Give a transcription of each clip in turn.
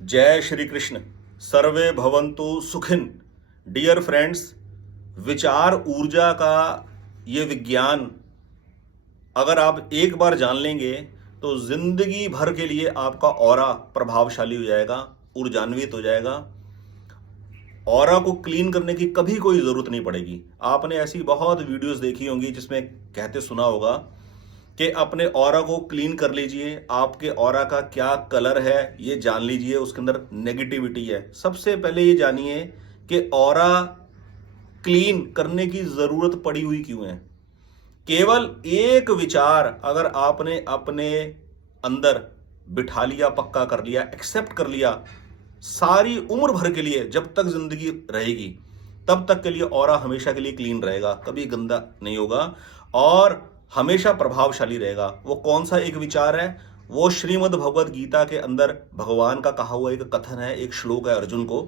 जय श्री कृष्ण। सर्वे भवन्तु सुखिन। Dear friends, विचार ऊर्जा का ये विज्ञान अगर आप एक बार जान लेंगे तो जिंदगी भर के लिए आपका ऑरा प्रभावशाली हो जाएगा, ऊर्जान्वित हो जाएगा। ऑरा को क्लीन करने की कभी कोई जरूरत नहीं पड़ेगी। आपने ऐसी बहुत वीडियोस देखी होंगी जिसमें कहते सुना होगा कि अपने ऑरा को क्लीन कर लीजिए, आपके ऑरा का क्या कलर है ये जान लीजिए, उसके अंदर नेगेटिविटी है। सबसे पहले ये जानिए कि ऑरा क्लीन करने की जरूरत पड़ी हुई क्यों है। केवल एक विचार अगर आपने अपने अंदर बिठा लिया, पक्का कर लिया, एक्सेप्ट कर लिया, सारी उम्र भर के लिए जब तक जिंदगी रहेगी तब तक के लिए ऑरा हमेशा के लिए क्लीन रहेगा, कभी गंदा नहीं होगा और हमेशा प्रभावशाली रहेगा। वो कौन सा एक विचार है? वो श्रीमद् भगवद गीता के अंदर भगवान का कहा हुआ एक कथन है, एक श्लोक है। अर्जुन को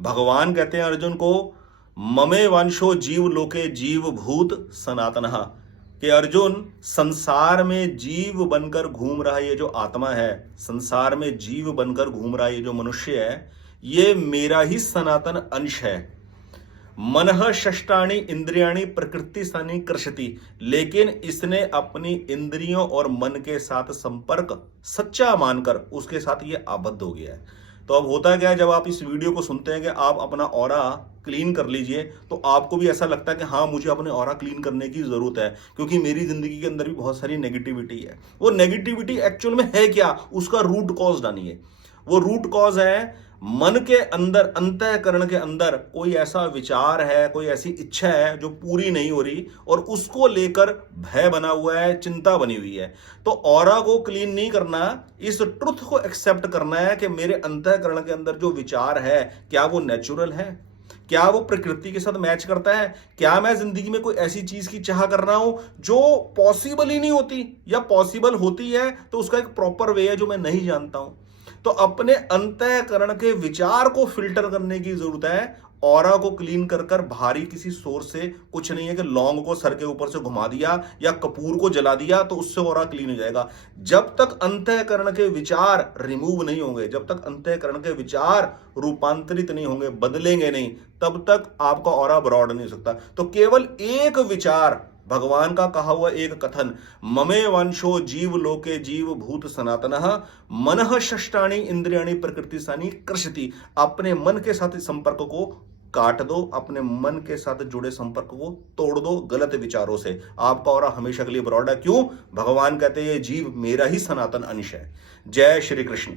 भगवान कहते हैं, अर्जुन को, ममे वंशो जीव लोके जीव भूत सनातनः, कि अर्जुन, संसार में जीव बनकर घूम रहा ये जो आत्मा है, संसार में जीव बनकर घूम रहा ये जो मनुष्य है, ये मेरा ही सनातन अंश है। मनः षष्टाणि इंद्रियाणि प्रकृति स्थानी कृषति, लेकिन इसने अपनी इंद्रियों और मन के साथ संपर्क सच्चा मानकर उसके साथ ये आबद्ध हो गया है। तो अब होता क्या है, जब आप इस वीडियो को सुनते हैं कि आप अपना ऑरा क्लीन कर लीजिए, तो आपको भी ऐसा लगता है कि हाँ, मुझे अपने ऑरा क्लीन करने की जरूरत है, क्योंकि मेरी जिंदगी के अंदर भी बहुत सारी नेगेटिविटी है। वो नेगेटिविटी एक्चुअल में है क्या, उसका रूट कॉज जानिए। वो रूट कॉज है मन के अंदर, अंतःकरण के अंदर कोई ऐसा विचार है, कोई ऐसी इच्छा है जो पूरी नहीं हो रही और उसको लेकर भय बना हुआ है, चिंता बनी हुई है। तो ऑरा को क्लीन नहीं करना, इस ट्रुथ को एक्सेप्ट करना है कि मेरे अंतःकरण के अंदर जो विचार है, क्या वो नेचुरल है, क्या वो प्रकृति के साथ मैच करता है, क्या मैं जिंदगी में कोई ऐसी चीज की चाह कर रहा हूं जो पॉसिबल ही नहीं होती, या पॉसिबल होती है तो उसका एक प्रॉपर वे है जो मैं नहीं जानता हूं। तो अपने अंतःकरण के विचार को फिल्टर करने की जरूरत है। ऑरा को क्लीन कर कर भारी किसी सोर्स से कुछ नहीं है कि लौंग को सर के ऊपर से घुमा दिया या कपूर को जला दिया तो उससे ऑरा क्लीन हो जाएगा। जब तक अंतःकरण के विचार रिमूव नहीं होंगे, जब तक अंतःकरण के विचार रूपांतरित नहीं होंगे, बदलेंगे नहीं, तब तक आपका ऑरा ब्रॉड नहीं हो सकता। तो केवल एक विचार, भगवान का कहा हुआ एक कथन, ममे वंशो जीव लोके जीव भूत सनातनः मनः षष्टाणि इंद्रियाणि प्रकृति स्थानी कृषति, अपने मन के साथ संपर्क को काट दो, अपने मन के साथ जुड़े संपर्क को तोड़ दो गलत विचारों से। आपका ऑरा हमेशा के लिए ब्रॉड है। क्यों? भगवान कहते हैं ये जीव मेरा ही सनातन अंश है। जय श्री कृष्ण।